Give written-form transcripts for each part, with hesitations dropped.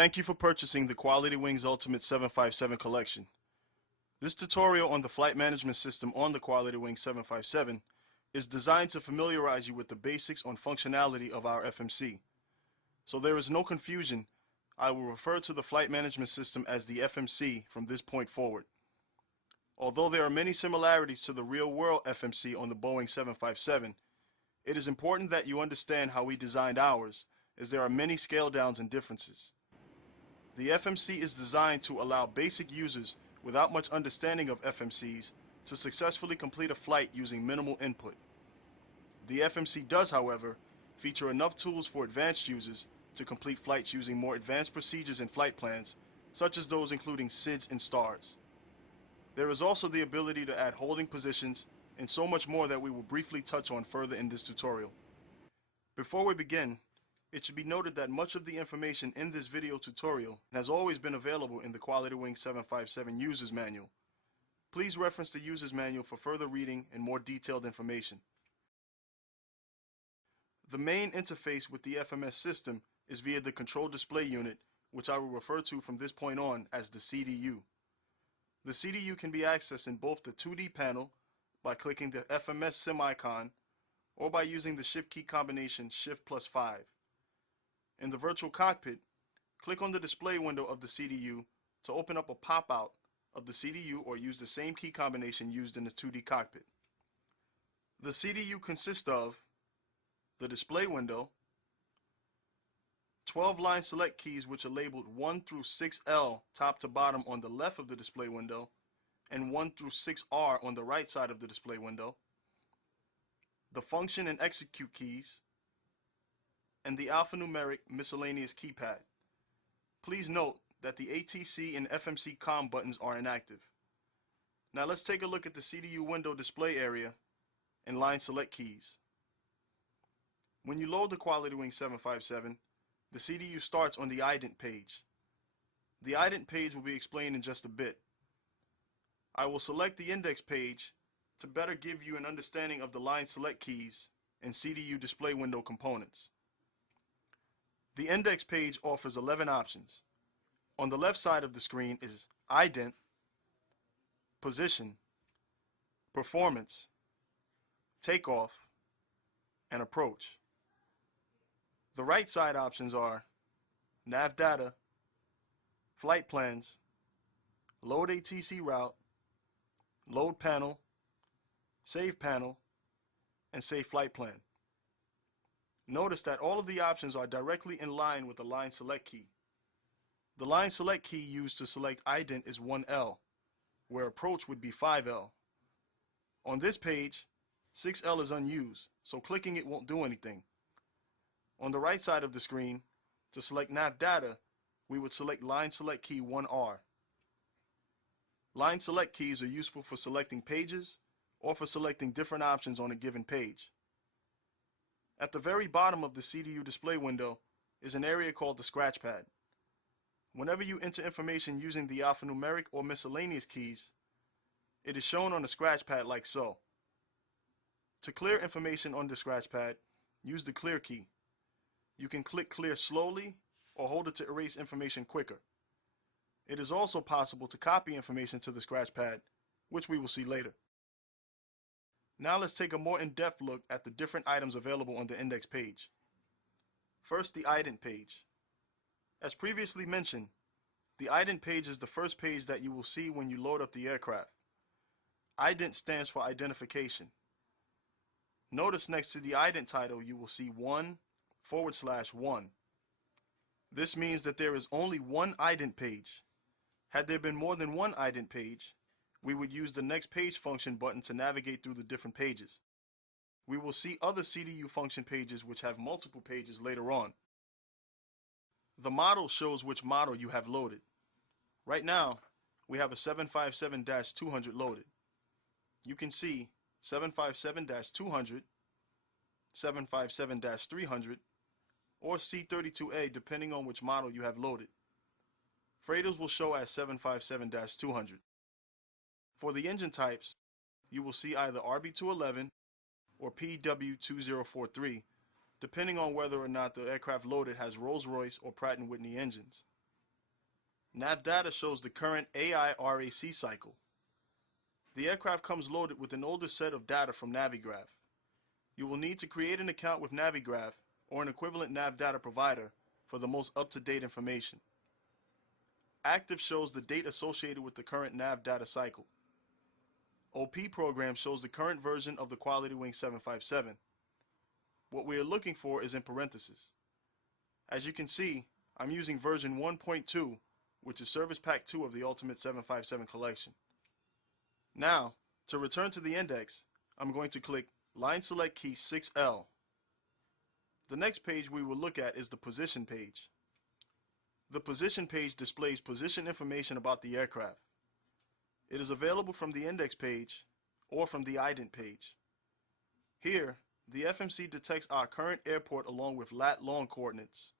Thank you for purchasing the Quality Wings Ultimate 757 collection. This tutorial on the flight management system on the Quality Wings 757 is designed to familiarize you with the basics on functionality of our FMC. So there is no confusion, I will refer to the flight management system as the FMC from this point forward. Although there are many similarities to the real-world FMC on the Boeing 757, it is important that you understand how we designed ours, as there are many scale downs and differences. The FMC is designed to allow basic users without much understanding of FMCs to successfully complete a flight using minimal input. The FMC does, however, feature enough tools for advanced users to complete flights using more advanced procedures and flight plans, such as those including SIDS and STARS. There is also the ability to add holding positions and so much more that we will briefly touch on further in this tutorial. Before we begin, it should be noted that much of the information in this video tutorial has always been available in the Quality Wings 757 User's Manual. Please reference the User's Manual for further reading and more detailed information. The main interface with the FMS system is via the Control Display Unit, which I will refer to from this point on as the CDU. The CDU can be accessed in both the 2D panel by clicking the FMS sim icon or by using the Shift key combination Shift+5. In the virtual cockpit, click on the display window of the CDU to open up a pop-out of the CDU or use the same key combination used in the 2D cockpit. The CDU consists of the display window, 12 line select keys which are labeled 1 through 6L top to bottom on the left of the display window and 1 through 6R on the right side of the display window, the function and execute keys, and the alphanumeric miscellaneous keypad. Please note that the ATC and FMC COM buttons are inactive. Now let's take a look at the CDU window display area and line select keys. When you load the Quality Wings 757, the CDU starts on the ident page. The ident page will be explained in just a bit. I will select the index page to better give you an understanding of the line select keys and CDU display window components. The index page offers 11 options. On the left side of the screen is ident, position, performance, takeoff, and approach. The right side options are nav data, flight plans, load ATC route, load panel, save panel, and save flight plan. Notice that all of the options are directly in line with the line select key. The line select key used to select ident is 1L, where approach would be 5L. On this page, 6L is unused, so clicking it won't do anything. On the right side of the screen, to select nav data, we would select line select key 1R. Line select keys are useful for selecting pages or for selecting different options on a given page. At the very bottom of the CDU display window is an area called the scratch pad. Whenever you enter information using the alphanumeric or miscellaneous keys, it is shown on the scratch pad like so. To clear information on the scratch pad, use the clear key. You can click clear slowly or hold it to erase information quicker. It is also possible to copy information to the scratch pad, which we will see later. Now let's take a more in-depth look at the different items available on the index page. First, the ident page. As previously mentioned, the ident page is the first page that you will see when you load up the aircraft. Ident stands for identification. Notice next to the ident title you will see 1/1. This means that there is only one ident page. Had there been more than one ident page, we would use the next page function button to navigate through the different pages. We will see other CDU function pages which have multiple pages later on. The model shows which model you have loaded. Right now, we have a 757-200 loaded. You can see 757-200, 757-300, or C32A depending on which model you have loaded. Freighters will show as 757-200. For the engine types, you will see either RB211 or PW2043, depending on whether or not the aircraft loaded has Rolls-Royce or Pratt & Whitney engines. Nav data shows the current AIRAC cycle. The aircraft comes loaded with an older set of data from Navigraph. You will need to create an account with Navigraph or an equivalent nav data provider for the most up-to-date information. Active shows the date associated with the current nav data cycle. OP program shows the current version of the Quality Wing 757. What we are looking for is in parentheses. As you can see, I'm using version 1.2, which is Service Pack 2 of the Ultimate 757 collection. Now, to return to the index, I'm going to click Line Select Key 6L. The next page we will look at is the position page. The position page displays position information about the aircraft. It is available from the index page or from the ident page. Here, the FMC detects our current airport along with lat-long coordinates.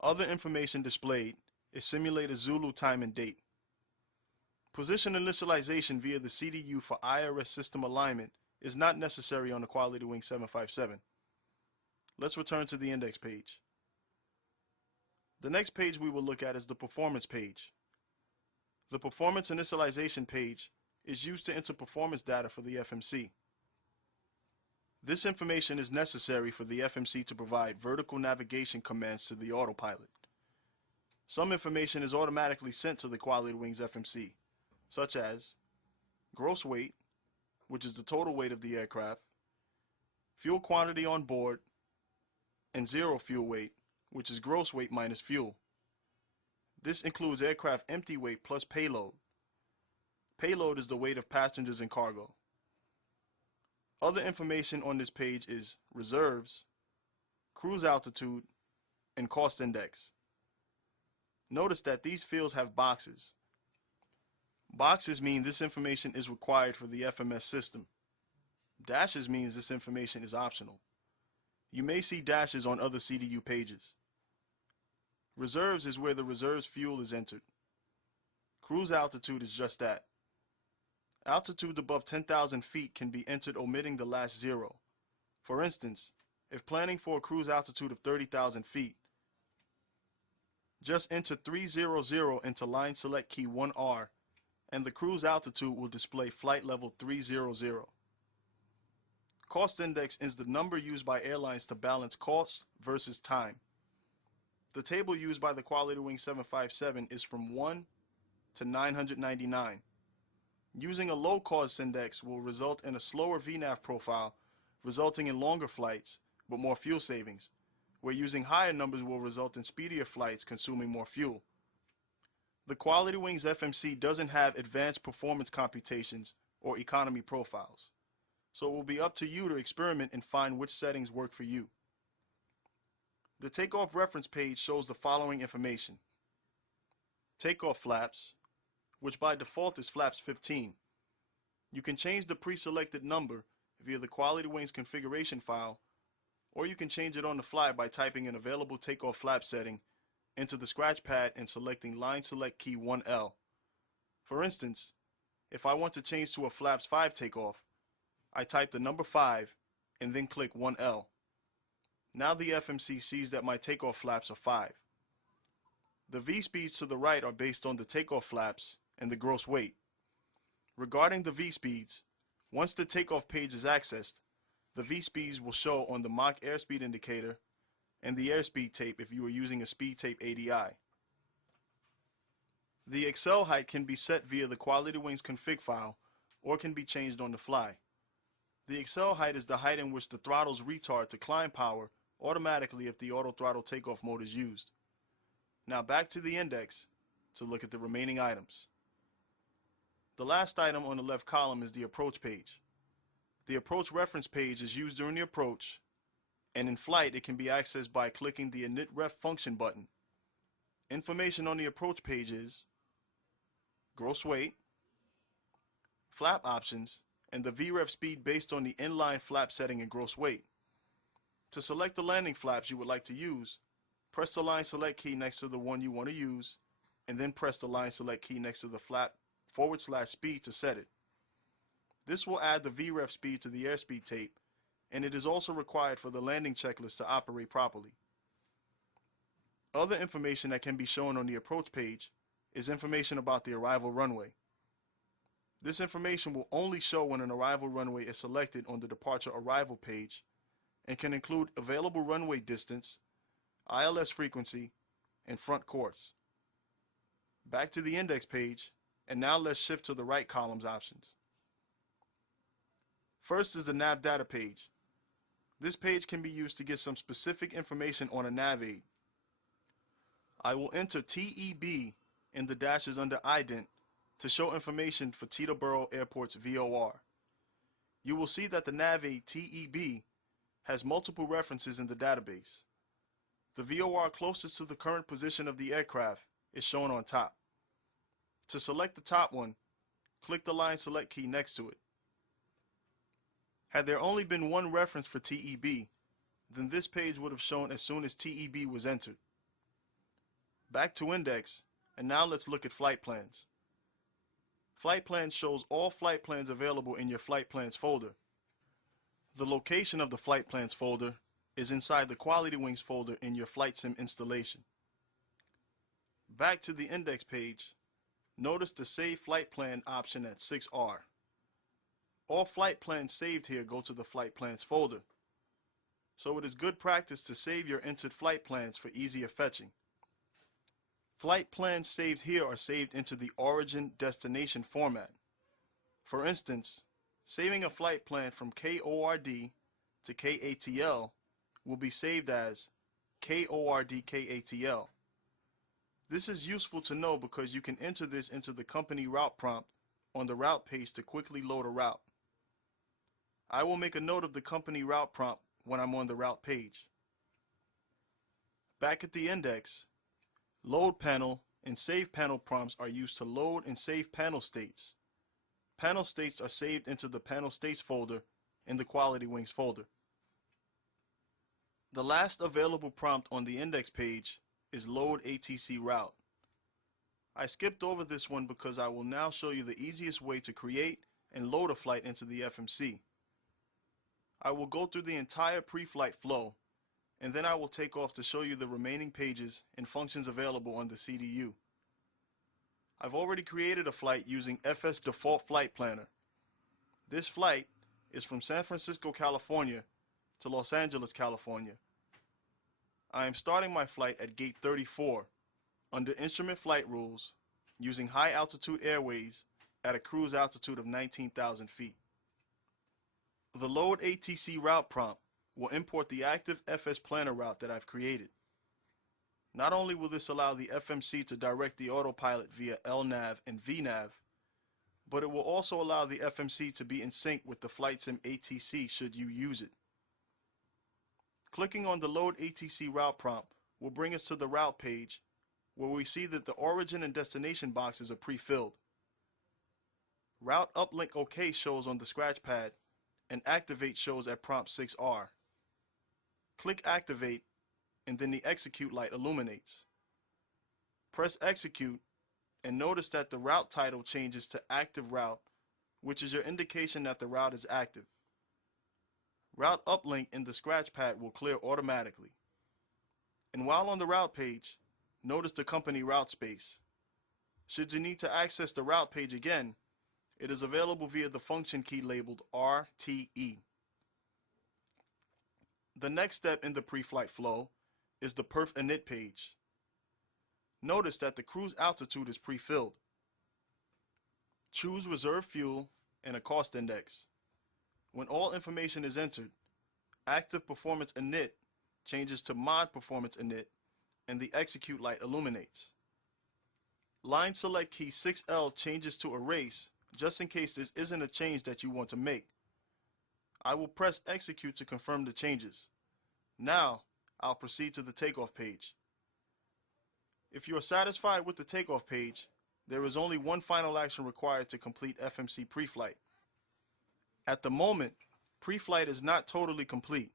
Other information displayed is simulated Zulu time and date. Position initialization via the CDU for IRS system alignment is not necessary on the Quality Wing 757. Let's return to the index page. The next page we will look at is the performance page. The performance initialization page is used to enter performance data for the FMC. This information is necessary for the FMC to provide vertical navigation commands to the autopilot. Some information is automatically sent to the Quality Wings FMC, such as gross weight, which is the total weight of the aircraft, fuel quantity on board, and zero fuel weight, which is gross weight minus fuel. This includes aircraft empty weight plus payload. Payload is the weight of passengers and cargo. Other information on this page is reserves, cruise altitude, and cost index. Notice that these fields have boxes. Boxes mean this information is required for the FMS system. Dashes means this information is optional. You may see dashes on other CDU pages. Reserves is where the reserves fuel is entered. Cruise altitude is just that. Altitudes above 10,000 feet can be entered omitting the last zero. For instance, if planning for a cruise altitude of 30,000 feet, just enter 300 into line select key 1R and the cruise altitude will display flight level 300. Cost index is the number used by airlines to balance cost versus time. The table used by the Quality Wing 757 is from 1 to 999. Using a low cost index will result in a slower VNAV profile, resulting in longer flights, but more fuel savings, where using higher numbers will result in speedier flights consuming more fuel. The Quality Wings FMC doesn't have advanced performance computations or economy profiles, so it will be up to you to experiment and find which settings work for you. The takeoff reference page shows the following information. Takeoff flaps, which by default is flaps 15. You can change the pre-selected number via the Quality Wings configuration file, or you can change it on the fly by typing an available takeoff flap setting into the scratch pad and selecting line select key 1L. For instance, if I want to change to a flaps 5 takeoff, I type the number 5 and then click 1L. Now the FMC sees that my takeoff flaps are 5. The V-speeds to the right are based on the takeoff flaps and the gross weight. Regarding the V-speeds, once the takeoff page is accessed, the V-speeds will show on the Mach airspeed indicator and the airspeed tape if you are using a speed tape ADI. The Excel height can be set via the Quality Wings config file or can be changed on the fly. The Excel height is the height in which the throttles retard to climb power automatically if the auto throttle takeoff mode is used. Now back to the index to look at the remaining items. The last item on the left column is the approach page. The approach reference page is used during the approach, and in flight it can be accessed by clicking the init ref function button. Information on the approach page is gross weight, flap options, and the VREF speed based on the inline flap setting and gross weight. To select the landing flaps you would like to use, press the line select key next to the one you want to use, and then press the line select key next to the flap /speed to set it. This will add the VREF speed to the airspeed tape, and it is also required for the landing checklist to operate properly. Other information that can be shown on the approach page is information about the arrival runway. This information will only show when an arrival runway is selected on the departure arrival page and can include available runway distance, ILS frequency, and front course. Back to the index page, and now let's shift to the right column's options. First is the nav data page. This page can be used to get some specific information on a nav aid. I will enter TEB in the dashes under ident to show information for Teterboro Airport's VOR. You will see that the nav aid TEB has multiple references in the database. The VOR closest to the current position of the aircraft is shown on top. To select the top one, click the line select key next to it. Had there only been one reference for TEB, then this page would have shown as soon as TEB was entered. Back to index, and now let's look at flight plans. Flight plans shows all flight plans available in your flight plans folder. The location of the flight plans folder is inside the Quality Wings folder in your flight sim installation. Back to the index page, notice the Save Flight Plan option at 6R. All flight plans saved here go to the flight plans folder, so it is good practice to save your entered flight plans for easier fetching. Flight plans saved here are saved into the origin destination format. For instance, saving a flight plan from KORD to KATL will be saved as KORD KATL. This is useful to know because you can enter this into the company route prompt on the route page to quickly load a route. I will make a note of the company route prompt when I'm on the route page. Back at the index, load panel and save panel prompts are used to load and save panel states. Panel states are saved into the panel states folder in the Quality Wings folder. The last available prompt on the index page is load ATC route. I skipped over this one because I will now show you the easiest way to create and load a flight into the FMC. I will go through the entire pre-flight flow, and then I will take off to show you the remaining pages and functions available on the CDU. I've already created a flight using FS Default Flight Planner. This flight is from San Francisco, California to Los Angeles, California. I am starting my flight at gate 34 under instrument flight rules using high altitude airways at a cruise altitude of 19,000 feet. The load ATC route prompt will import the active FS Planner route that I've created. Not only will this allow the FMC to direct the autopilot via LNAV and VNAV, but it will also allow the FMC to be in sync with the flight sim ATC should you use it. Clicking on the load ATC route prompt will bring us to the route page where we see that the origin and destination boxes are pre-filled. Route uplink OK shows on the scratch pad and activate shows at prompt 6R. Click activate and then the execute light illuminates. Press execute and notice that the route title changes to active route, which is your indication that the route is active. Route uplink in the scratch pad will clear automatically. And while on the route page, notice the company route space. Should you need to access the route page again, it is available via the function key labeled RTE. The next step in the pre-flight flow is the perf init page. Notice that the cruise altitude is pre-filled. Choose reserve fuel and a cost index. When all information is entered, active performance init changes to mod performance init and the execute light illuminates. Line select key 6L changes to erase just in case this isn't a change that you want to make. I will press execute to confirm the changes. Now, I'll proceed to the takeoff page. If you are satisfied with the takeoff page, there is only one final action required to complete FMC pre-flight. At the moment, pre-flight is not totally complete.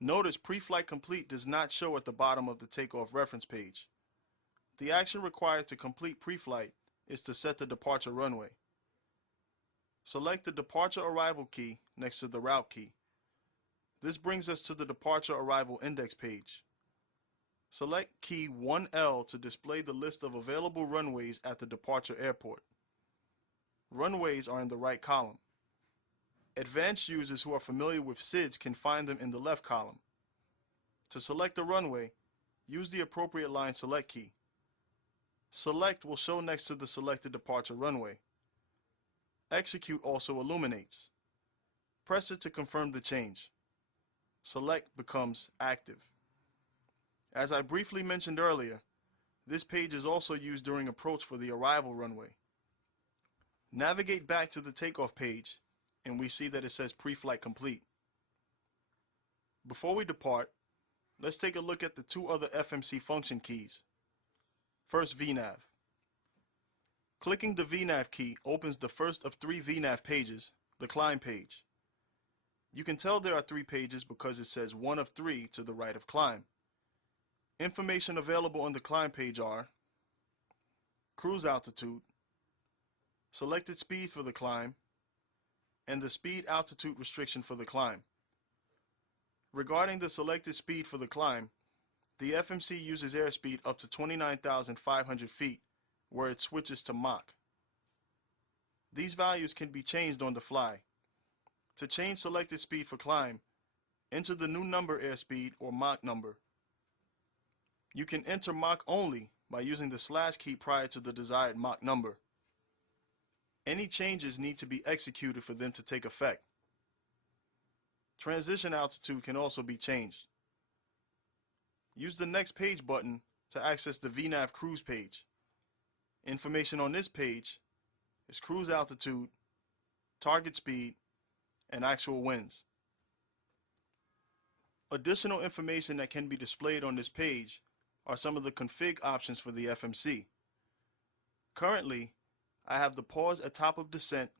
Notice pre-flight complete does not show at the bottom of the takeoff reference page. The action required to complete pre-flight is to set the departure runway. Select the departure arrival key next to the route key. This brings us to the departure arrival index page. Select key 1L to display the list of available runways at the departure airport. Runways are in the right column. Advanced users who are familiar with SIDS can find them in the left column. To select a runway, use the appropriate line select key. Select will show next to the selected departure runway. Execute also illuminates. Press it to confirm the change. Select becomes active. As I briefly mentioned earlier, this page is also used during approach for the arrival runway. Navigate back to the takeoff page and we see that it says pre-flight complete. Before we depart, let's take a look at the two other FMC function keys. First, VNAV. Clicking the VNAV key opens the first of three VNAV pages, the climb page. You can tell there are three pages because it says 1 of 3 to the right of climb. Information available on the climb page are cruise altitude, selected speed for the climb, and the speed altitude restriction for the climb. Regarding the selected speed for the climb, the FMC uses airspeed up to 29,500 feet, where it switches to Mach. These values can be changed on the fly. To change selected speed for climb, enter the new number airspeed or Mach number. You can enter Mach only by using the / key prior to the desired Mach number. Any changes need to be executed for them to take effect. Transition altitude can also be changed. Use the Next Page button to access the VNAV cruise page. Information on this page is cruise altitude, target speed, and actual winds. Additional information that can be displayed on this page are some of the config options for the FMC. Currently, I have the pause at top of descent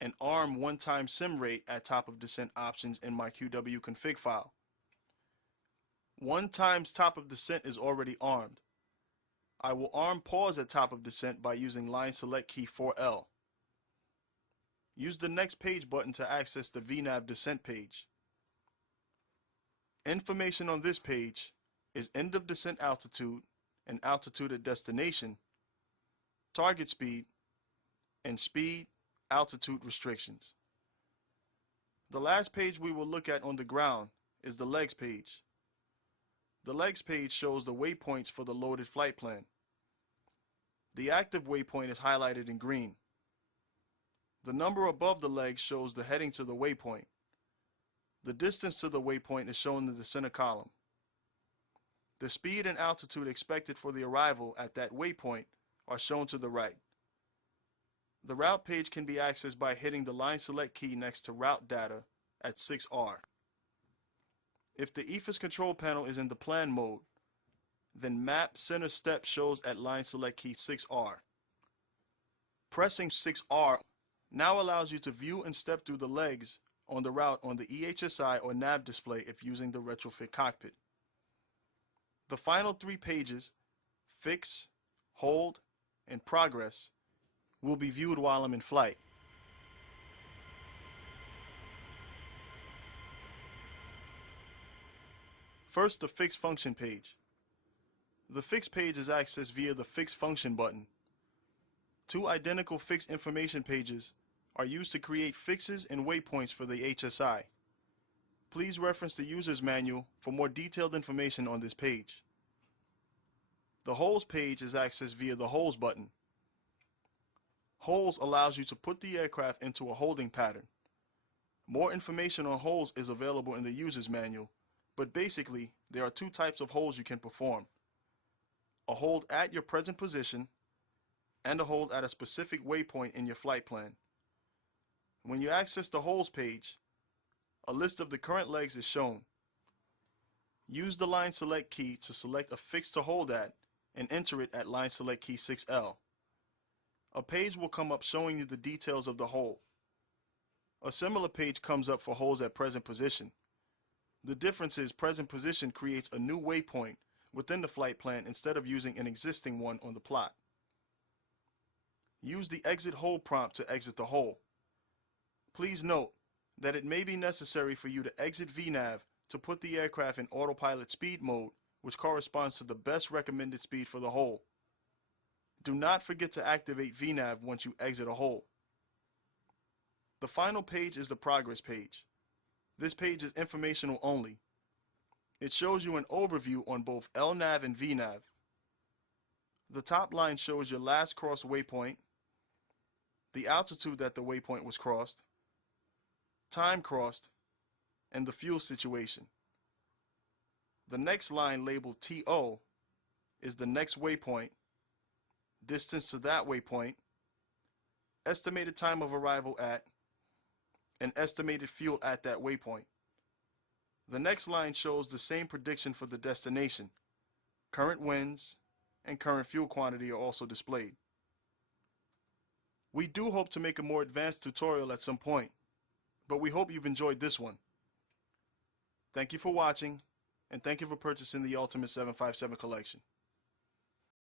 and arm one-time sim rate at top of descent options in my QW config file. 1 times top of descent is already armed. I will arm pause at top of descent by using line select key 4L. Use the Next Page button to access the VNAV descent page. Information on this page is end of descent altitude and altitude at destination, target speed, and speed altitude restrictions. The last page we will look at on the ground is the legs page. The legs page shows the waypoints for the loaded flight plan. The active waypoint is highlighted in green. The number above the legs shows the heading to the waypoint. The distance to the waypoint is shown in the center column. The speed and altitude expected for the arrival at that waypoint are shown to the right. The route page can be accessed by hitting the line select key next to route data at 6R. If the EFIS control panel is in the plan mode, then map center step shows at line select key 6R. Pressing 6R now allows you to view and step through the legs on the route on the EHSI or nav display if using the retrofit cockpit. The final 3 pages, fix, hold, and progress, will be viewed while I'm in flight. First, the Fix Function page. The Fix page is accessed via the Fix Function button. 2 identical Fix information pages are used to create fixes and waypoints for the HSI. Please reference the user's manual for more detailed information on this page. The Holes page is accessed via the Holes button. Holes allows you to put the aircraft into a holding pattern. More information on holes is available in the user's manual, but basically there are 2 types of holes you can perform: a hold at your present position and a hold at a specific waypoint in your flight plan. When you access the Holes page, a list of the current legs is shown. Use the line select key to select a fix to hold at and enter it at line select key 6L. A page will come up showing you the details of the hole. A similar page comes up for holes at present position. The difference is present position creates a new waypoint within the flight plan instead of using an existing one on the plot. Use the exit hole prompt to exit the hole. Please note that it may be necessary for you to exit VNAV to put the aircraft in autopilot speed mode which corresponds to the best recommended speed for the hole. Do not forget to activate VNAV once you exit a hole. The final page is the progress page. This page is informational only. It shows you an overview on both LNAV and VNAV. The top line shows your last crossed waypoint, the altitude that the waypoint was crossed, time crossed, and the fuel situation. The next line labeled TO is the next waypoint, distance to that waypoint, estimated time of arrival at, and estimated fuel at that waypoint. The next line shows the same prediction for the destination. Current winds and current fuel quantity are also displayed. We do hope to make a more advanced tutorial at some point, but we hope you've enjoyed this one. Thank you for watching, and thank you for purchasing the Ultimate 757 collection.